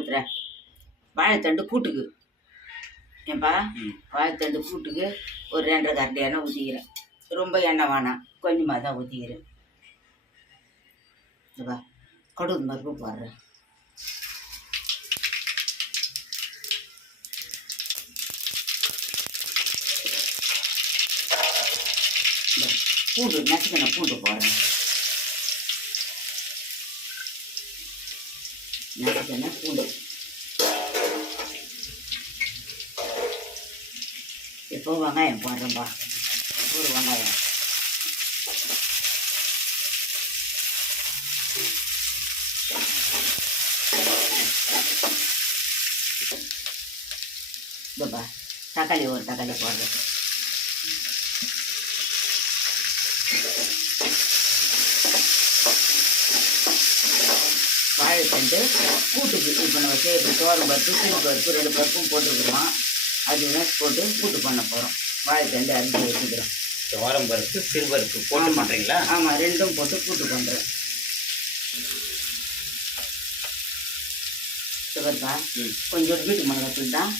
ஊற்றுறேன். வாழைத்தண்டு கூட்டுக்கு ஏன்பா வாழைத்தண்டு கூட்டுக்கு ஒரு 2.5 கரண்டி எண்ணெய் ஊற்றிக்கிறேன். ரொம்ப எண்ணெய் வேணாம், கொஞ்சமாக தான் ஊற்றிக்கிறேன். ஏப்பா கடுகு பருப்பு போடுறேன். பூண்டு நசுக்கின பூண்டு போடுறேன். நசுக்கின பூண்டு இப்போ வெங்காயம் போடுறேன்ப்பா. ஒரு வெங்காயம் இதப்பா. தக்காளி ஒரு தக்காளி போடுறேன். வாழைத்தண்டு கூட்டுக்கு இப்போ நம்ம செய்யறது தோரம் பருப்பு சிறு பருப்பு 2 பருப்பும் போட்டுக்கிறோம். அதுதான் போட்டு கூட்டு பண்ண போகிறோம். வாழைத்தண்டு அரிஞ்சு வச்சுக்கிறோம். தோரம் பருப்பு சிறு பருப்பு போட்டு பண்ணுறீங்களா? ஆமாம், 2ம் போட்டு கூட்டு பண்ணுறேன். சுகர்ப்பா கொஞ்சம் வீட்டு மிளகாத்தூள் தான்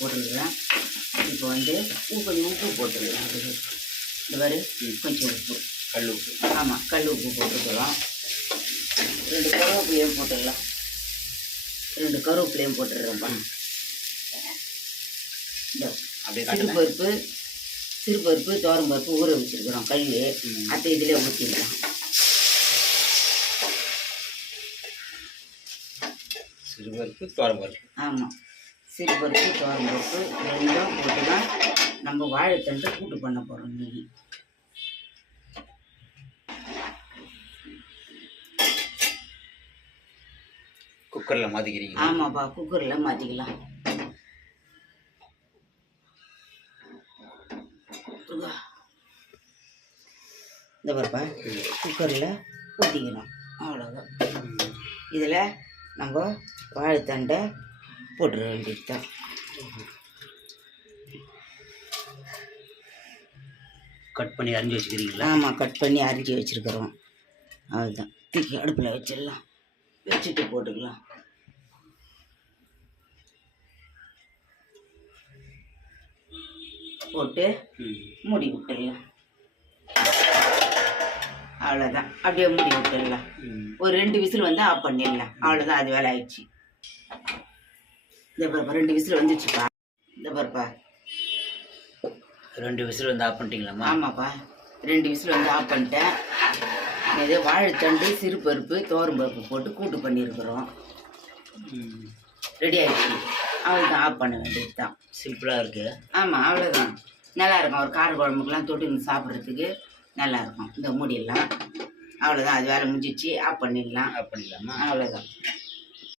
போட்டுருக்குறேன். இப்போ வந்து கொஞ்சம் உப்பு போட்டுருக்கேன். இந்த மாதிரி கொஞ்சம் உப்பு, கல் உப்பு. ஆமாம், கல் உப்பு போட்டுக்கலாம். 2 கருவேப்பிலையும் போட்டுடலாம். 2 கருவேப்பிலையும் போட்டுடுறேன்ப்பா. இந்த சிறு பருப்பு தோரம் பருப்பு ஊற வச்சுருக்குறோம் கழுவி. அதை இதில் ஊற்றிடலாம். சிறு பருப்பு தோரம் பருப்பு. ஆமாம், சிறு பருப்பு தோரம் பருப்பு 2ம் போட்டு தான் நம்ம வாழைத்தண்டு கூட்டு பண்ண போகிறோம். இன்னைக்கு குக்கரில் மாற்றிக்கிறீங்க? ஆமாப்பா, குக்கரில் மாற்றிக்கலாம். இந்த பருப்பா குக்கரில் ஊற்றிக்கணும். அவ்வளோதான். இதில் நம்ம வாழைத்தண்டை போட்டுற வேண்டியது தான். கட் பண்ணி அரிஞ்சு வச்சுக்கிறீங்களா? ஆமாம், கட் பண்ணி அரிஞ்சு வச்சுருக்குறோம். அதுதான் தூக்கி அடுப்பில் வச்சிடலாம். வச்சுட்டு போட்டுக்கலாம். போட்டு மூடி விட்டுடலாம். அவ்வளோதான், அப்படியே மூடி விட்டுடலாம். ஒரு 2 விசில் வந்து ஆஃப் பண்ணிடலாம். அவ்வளோதான், அது வேலை ஆயிடுச்சு. இந்த பருப்பா 2 விசில் வந்துச்சுப்பா. இந்த பருப்பா 2 விசில் வந்து ஆஃப் பண்ணிட்டீங்களாம்மா? ஆமாப்பா, 2 விசில் வந்து ஆஃப் பண்ணிட்டேன். இது வாழைத்தண்டு சிறு பருப்பு தோரம் பருப்பு போட்டு கூட்டு பண்ணியிருக்கிறோம். ரெடி ஆகிடுச்சு. அவ்வளோதான், ஆஃப் பண்ண வேண்டியது தான். சிம்பிளாக இருக்குது. ஆமாம், அவ்வளோதான். நல்லாயிருக்கும். ஒரு கார குழம்புக்கெலாம் தொட்டு சாப்பிட்றதுக்கு நல்லாயிருக்கும். இந்த மூடியெல்லாம் அவ்வளோதான், அது வேலை முடிஞ்சிச்சு. ஆஃப் பண்ணிடலாம். ஆஃப் பண்ணிடலாமா? அவ்வளோதான்.